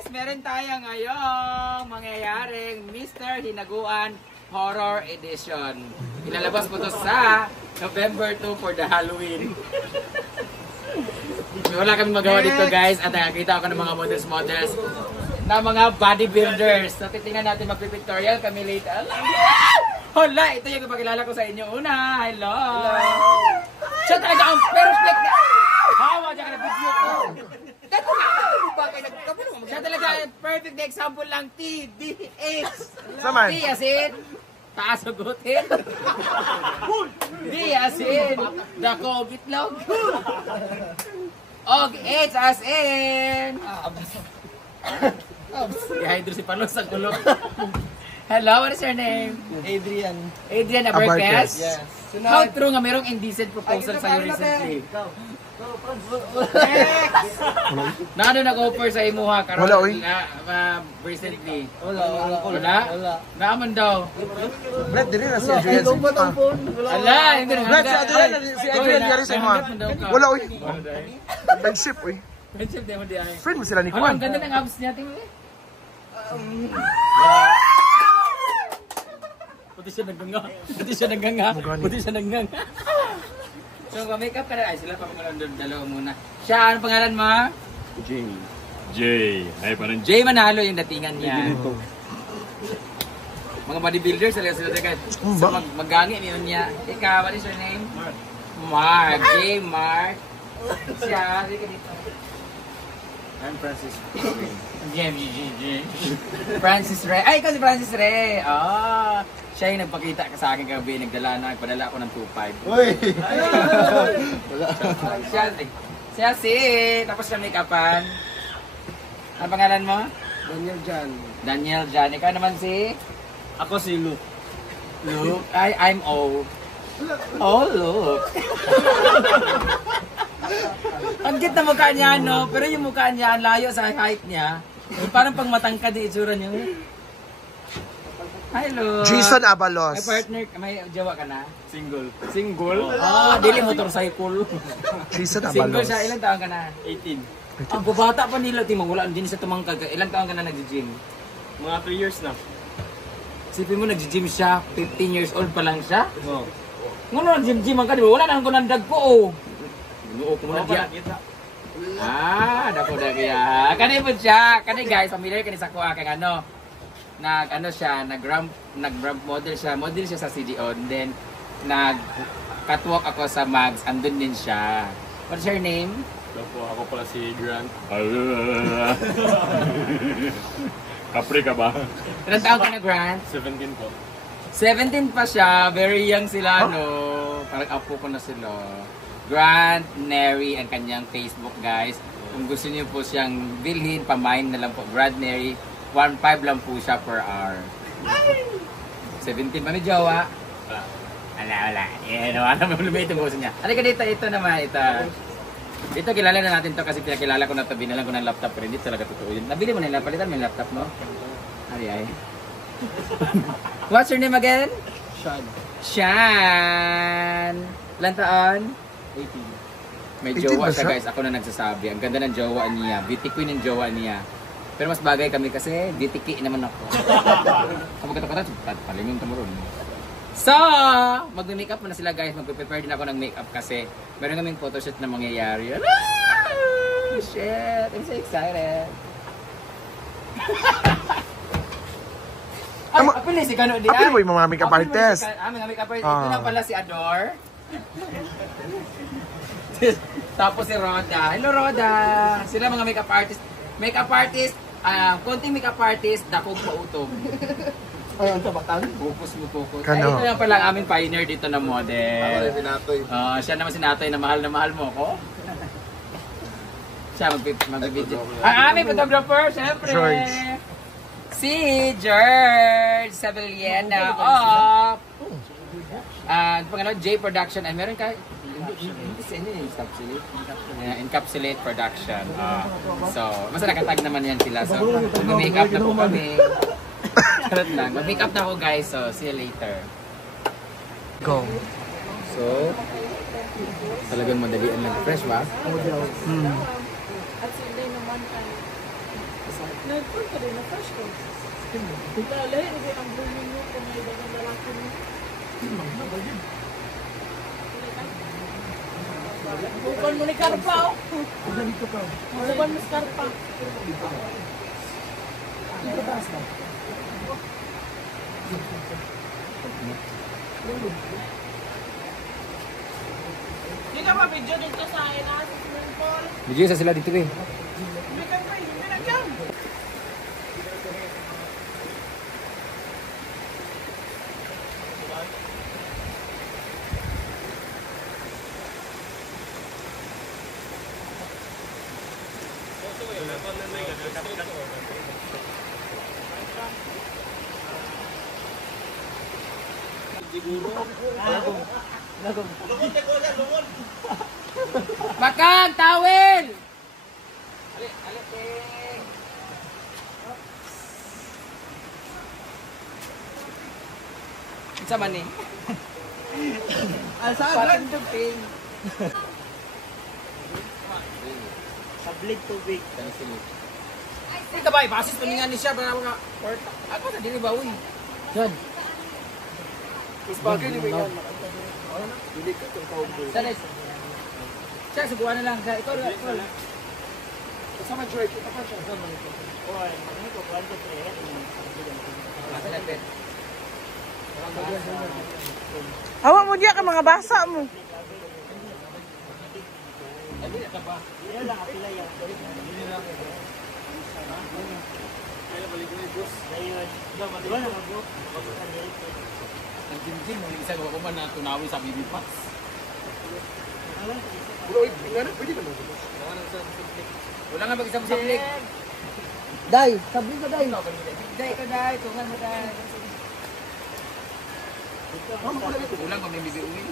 guys, meron tayo ngayong mangyayaring Mr. Hinaguan Horror Edition. Ilalabas ko to sa November 2 for the Halloween. Wala kami magawa dito guys at nakakita ako ng mga models na mga bodybuilders. So titingnan natin magpipictorial kami later. Hola! Ito yung ipakilala ko sa inyo una. Hello! Siya talaga ang perfect na... Hawa dyan ka na video ko. Siya talaga ang perfect na example lang. TDX. T as in taas sagutin. D as in dako bitlog. Og H as in Hydro si Palos sa kulog. Hello, what is your name? Adrian. Adrian Abarquez? Yes. How true nga merong indecent proposal sa'yo recently? Na ano nag-offer sa imo ha? Wala, oy. Recently? Wala. Naaman daw? Brad, dili na si Adrian. Ala, hindi na. Brad, si Adrian yari sa mga. Wala, oy. Friendship, oy. Friendship, di mo di ay. Friend mo sila ni Ano, Juan. ang ganda ng abs niya, tingin mo eh. Buti siya nagganga. So, makeup ka na. Ay, sila pa doon dalawa muna. Siya, ano pangalan mo? Jay. Ay, parang Jay Manalo yung datingan niya. Mga bodybuilders, sila tayo. So, maggangi niya. Ikaw, what is your name? Mark. Jay, Mark. Siya, sige dito. I'm Francis. Francis Ray. Ay, ikaw si Francis Ray. Ah, siya yung nagpakita sa akin kagabi. Nagpadala ako ng 2.5. Uy! Siya si... Tapos siya make-upan. Ano pangalan mo? Daniel Jan. Ikaw naman si... Ako si Luke. Luke. Ay, I'm O. Oh, Luke. Ang cute na mukha niya, no? Pero yung mukha niya, ang layo sa height niya. Parang pang matangkad yung itsura niya. Hello. Jason Abalos. May partner, may jowa ka na? Single. Single? Ah, dili motorcycle. Jason Single Abalos. siya, ilang taon ka na? 18. Ang babata pa nila, timang wala din sa tumangkag. Ilang taon ka na nag-gym? Mga 3 years na. Sipin mo, nag-gym siya, 15 years old pa lang siya? Oo. Ngono nag-gym ka, di ba? Wala na ko nandag po, oh. Nuo ko na diya. Dako na kaya. Kani po siya. Kani guys, familiar kani sa kuha kay ano. Nag-ramp model siya. Model siya sa CDO. And then nag-catwalk ako sa Mags. Andun din siya. What's your name? Ako pala si Grant. Kapre ka ba? Ilang taon ka na, Grant? 17 po. 17 pa siya. Very young sila, no? Parang apo ko na sila. Grant Neri ang kanyang Facebook, guys. Kung gusto niyo po siyang bilhin, pamain na lang po. Grant Neri, 1.5 lang po siya per hour. 17 pa may jowa? Wala. Wala mo lumit yung gusto niya. Halika dito, ito naman, ito. Dito, kilala na natin to kasi pinakilala ko na ito. Binalan ko ng laptop, pero hindi talaga totoo yun. Nabili mo nila, palitan mo yung laptop mo. Ay. What's your name again? Shan. Ilan taon? 18. May 18 jowa ba siya siya? guys, ako na nagsasabi. Ang ganda ng jowa niya. Beauty queen ng jowa niya. Pero mas bagay kami kasi beauty ki naman ako. Kapag kata-kata, palingon ka mo ron. So, mag-makeup muna sila guys. Mag-prepare din ako ng makeup kasi meron kaming photoshoot na mangyayari. Ah, shit! I'm so excited. Ay, apil si Kano di ay. Apil mo yung mga makeup artist. Mga makeup artist. Ito na pala si Ador. Tapos si Roda. Hello Roda. Sila mga makeup artist. Makeup artist, konting makeup artist, dakog pautog. Ay, ang tabakang. Focus mo. Kano? Ay, ito lang pala ang aming pioneer dito na model. Siya naman si Natoy na mahal mo ko. Siya mag-video. Ang aming photographer, syempre. George. Si George Sabillena of J Production. Ay, meron ka? Encapsulate Production. So, mas nakatag naman yan sila. So, mag-makeup na po kami. Charot lang. Mag-makeup na ako guys. So, see you later. Go. So, talagang madalian lang. Fresh ba? Nag-call ka rin, na-fresh ko. Lalahin, hindi ang bullying mo kung may ibang lalaki mo. Bukan mo ni Karpa, oh. Bukan mo si Karpa. Dito taas ba? Hindi ka pa video dito sa ina, sa swimming pool. Video sa sila dito eh. Hindi ka pa, hindi na dyan. Bakang tawel. Ali ting. Sa man ni? Parang dugting. Sablig tubig. Hindi ka ba, ipasis pa nga ni siya para mga ako na dili ba uy. John. Bagay ni Mayan. Dali. Siya subukan na lang. Ikaw na. Kasama Joy, kita pa siya. Awak mo diya ka mga basa mo. Nag-gym mo isa ko man na tunawi sa BB Pass. Ulo, ingana, pwede naman. Wala nga mag-isang sablik. Day, sablig ka day. Day ka day, tungan mo day. Ulang kami bibiuwi.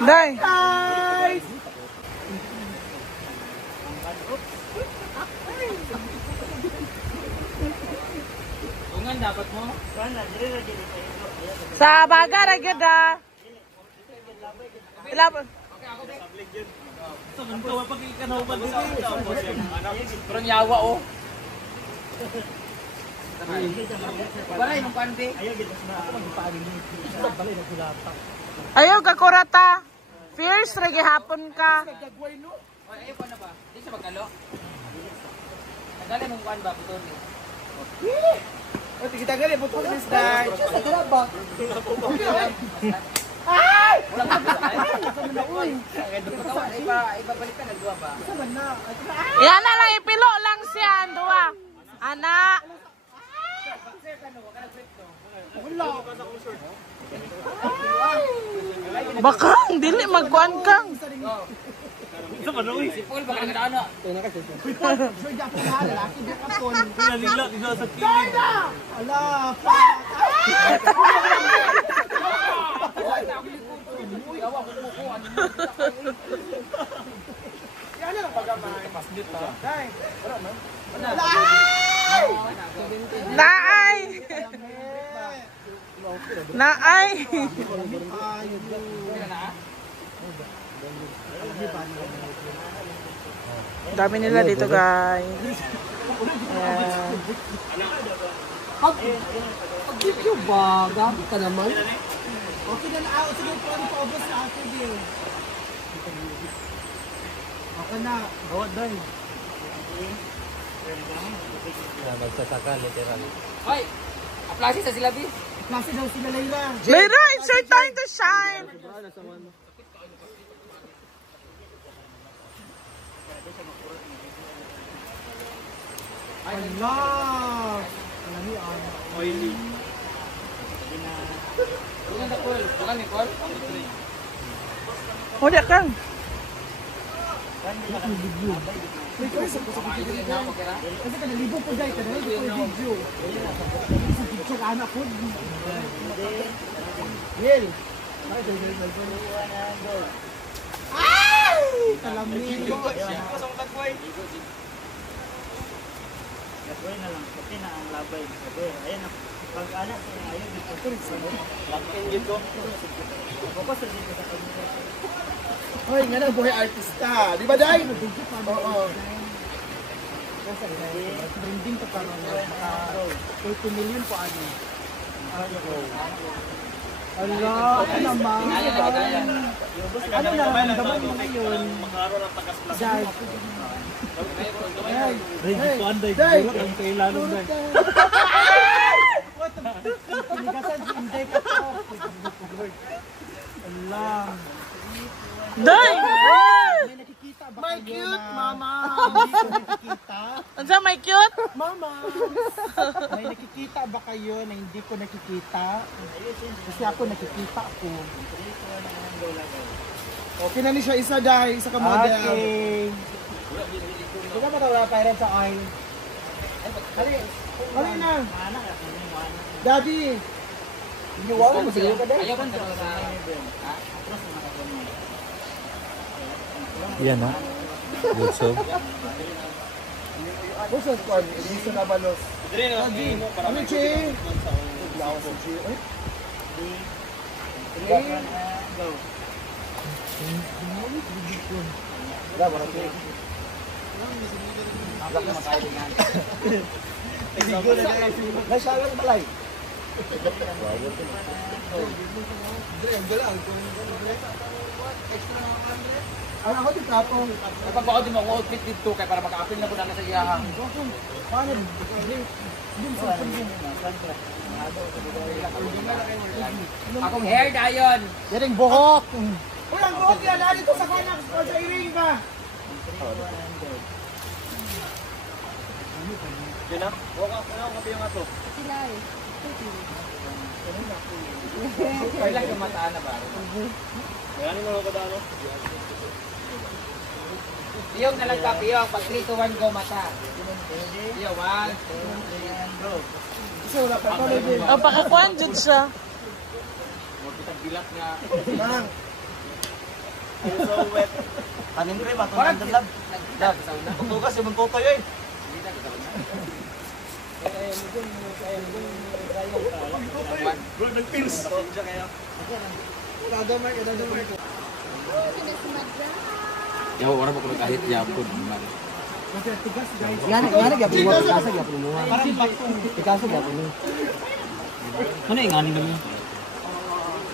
Day. Tungan dapat mo. Sa baga ra gyud ah. Ilab. Pero yawa oh. Balay nung pande. Ayaw ka kurata. Fierce ra gihapon ka. Oy, ayo pa na ba? Di siya magkalo. Tagalin mong kuan ba buton ni. O, kita gali, putol this guy. Ibabalik ka nagduwa ba? Yan na lang ipilo lang siya duwa. Ana. Bakang dili magkuan kang. Si Paul baka nagdaan na. Ala, pa. Naay. Naay. Dami nila dito, guys. Ayan. Pag-video ba? Gabi ka naman? Okay na na. Sige, paubos na ako din. Okay na. Gawad doon. Magsasaka, literal. Hoy, aplasi sa sila bis. Klase daw sila Layla. Layla, it's your time to shine. Ala! Alami, Oily. Tungan na Paul. Tungan ni Paul. Huwag kang. Kasi ka nalibong po dahil ka na video. Sa video ka anak ko. Will! Ay! Kalamin ko. Gagawin na lang, pati na ang labay. Ayan na, pag anak, ayaw dito. Lakin dito. Focus na dito sa kanila. Hoy, nga na buhay artista. Di ba, Day? Oo. Trending to karon naka 40 million po ano. Ala, ano naman? Ano nararamdaman mo ngayon? Makaro ng tagas-plas. Dahil Ready to anday. Siguro ang kailangan na. pinigasan si Inday ka to. Ala. Day! May nakikita ba My kayo cute na mama. hindi ko nakikita? Unsa may cute? Mama! May nakikita ba kayo na hindi ko nakikita? Kasi ako nakikita ko. Okay na ni siya isa, Day. Isa ka model. Okay. Di ba matawala tayo sa oil? Hali na. Daddy. Iniwaw mo sa'yo ka, Day. Ayaw man sa Yan ha. YouTube. Boses ko, Elisa Nabalos. Ano, Che? Lawas ang Che. Ay. Wala, wala, Che. Nasyalan balay. Ano ako dito ako? Napagbaon din mo ako outfit dito kay para maka-apil na ko na sa iyahang. Paano? Akong hair dayon. Yaring buhok! Uy, ang buhok yan! Dito sa kanak o sa iring ka! Yun na. Waka kape yung ato. Kailan yung mataan na ba? Yan mo ko dano. Piyong na lang ka, piyong. Pag 3 to 1 go mata. Piyong, 1, 2, 3, and go. Isa wala pa. Paano din? Ang pakakuan jud siya. Huwag kitang bilat nga. Nang. So wet. Kanin pre ba to nandun lab? Dab, sauna. Tugas yung mangkokoy eh. Hindi na, sauna. Bro, nag-pills. Dadamay ka, dadamay ka. Yaw, wala mo kung kahit yapon. Ngana gyapon mo Picasso gyapon mo. Parang Picasso gyapon mo. Ano yung ngani naman?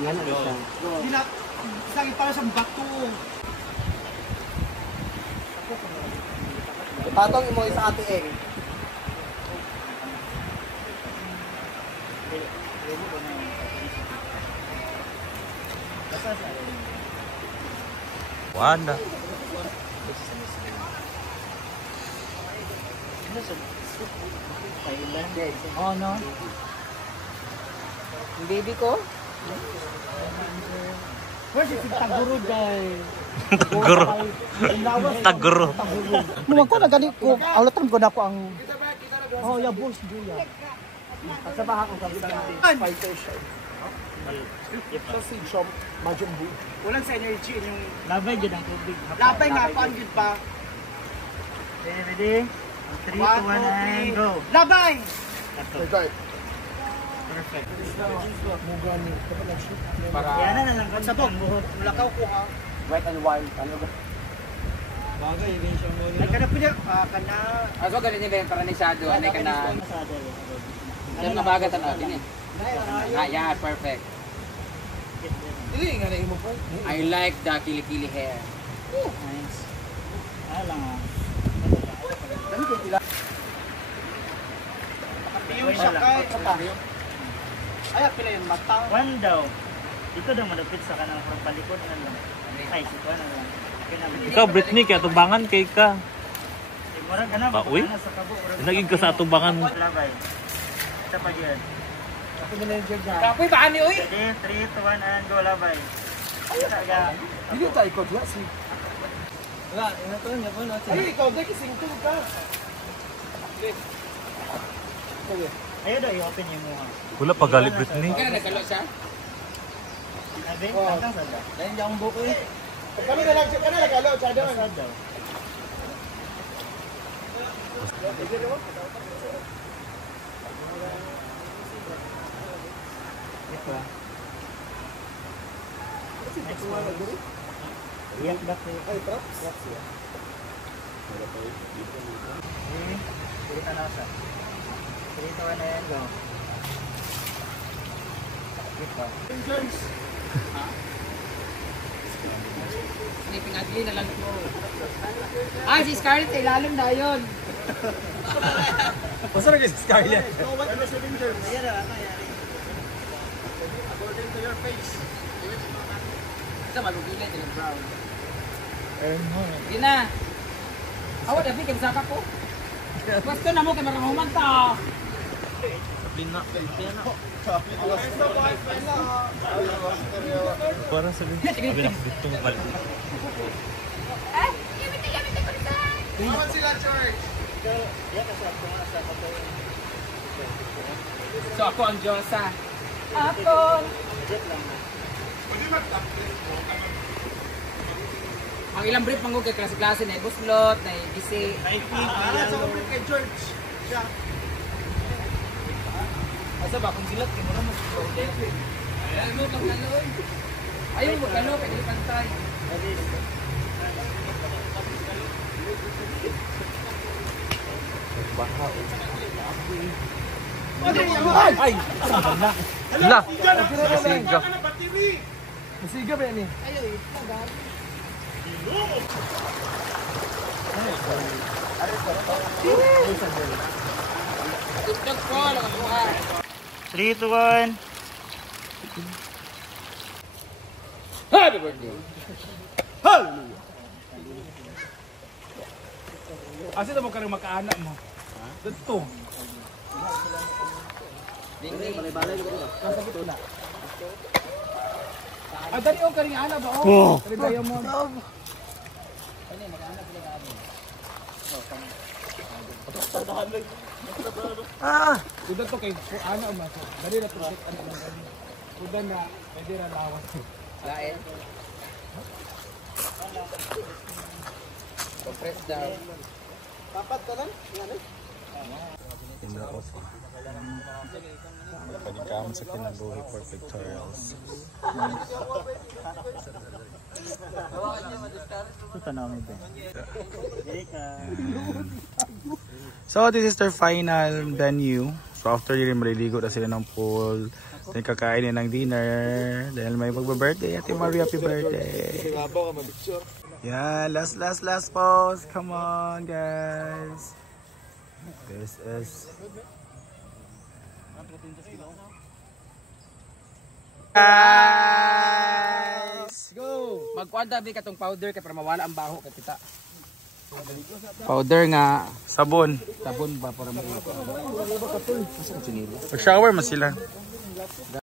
Ngana rin siya. Isang para sa bato. Patong mo sa ate eng. Wanda. Oh no. Yung baby ko? Where's si Taguro day? Taguro. Taguro. Mo ko na gani ko. Alatan ko na ko ang Oh, ya boss Julia. Sa baha ko sabi ka. Fighter siya. Ito si Jom Majum Bu. Walang sa energy yung Labay dyan ang tubig. lapay nga pa ang pa. Ready? 3, 2, 1, and go. Labay! Perfect. Para Yan na lang kami. Sabog. Lakaw ko ha. White and wild. Ano ba? Bagay, yun siya mo. Ay kana pila kana aso ganun niya ba para ni Shadow, anay ka na. Yung nabagatan natin eh. Ah, yeah, perfect. dili nga na imo po. I like the kilikili hair. Nice. Ah lang ah. Yung siya kay ay pila yung mata. One daw. Dito daw madapit sa kanang palikod na lang. Ay, si Juan na lang. Ikaw, Britney, kaya atubangan kay ka. Murag ka na. Uy. Sa kabo. Naging ka sa atubangan. Labay. Ito pa dyan. Ako manager na. Kapoy ba ani oy? Ready? 3, 2, 1, and go labay. Talaga. Dili tayo ko diya si. Wala, ina to niya po no. Ay ikaw dai kising ka. Ayaw daw i-open yung mga. Wala pa galit, Britney. Kaya nagkalo siya. Sabi, hanggang sa daw. Dahil hindi akong buko eh. Kami na lang siya kana nagalo cha doon. Sad daw. Ito. Next one. Iyak back na yun. Ay, props. Pilita na siya. Pilita ka na yan, go. Ito. Sleeping ugly na lang po. Ah, si Scarlett ay lalong na yun. Basta na si Scarlett. No, what is the Avengers? Ayan na, ano yan? According to your face. Ito magugilay din ang brown. Eh, Hindi na. Awad, abi, kaya saka po. Gusto na mo kay maramuman ta. Parang sabi dito mo balik. Naman sila, George. Iyak ka sa ako nga sa ako. So ako ang Diyosa. Ako. Jet lang na. Ang ilang brief manggo kay klase-klase na buslot, na gisi. Sa complete kay George. Siya. Asa ba kung silat kay mo naman sa order. Ayaw mo kang galoy. Ayaw mo galo kay dili pantay. ay! La! Siga. Masiga ba yan eh? Tuktok ko lang ang buhay. 3, 2, 1. Happy birthday. Asa na mo ka rin makaanak mo? Dito. Ding ding. Ah, dali o ka rin anak ba? Oh! Kari mo. Kuda to kay ano man. Dali na to ano man. Kuda na pwede ra lawas. Lain. Compress down. Papat ka lang? Panikam sa kinabuhi for pictorials. Ito na ako. So this is their final venue. So after yun maliligo na sila ng pool. Then kakainin ng dinner. Dahil may magba-birthday. Ate Marie, happy birthday. Labaw ka mag-picture. Yeah, last pose. Come on, guys. This is guys. Go. Magkuanta bi katong powder kay para mawala ang baho kay kita. Powder nga Sabon. sabon ba para mo. Mag-shower man sila.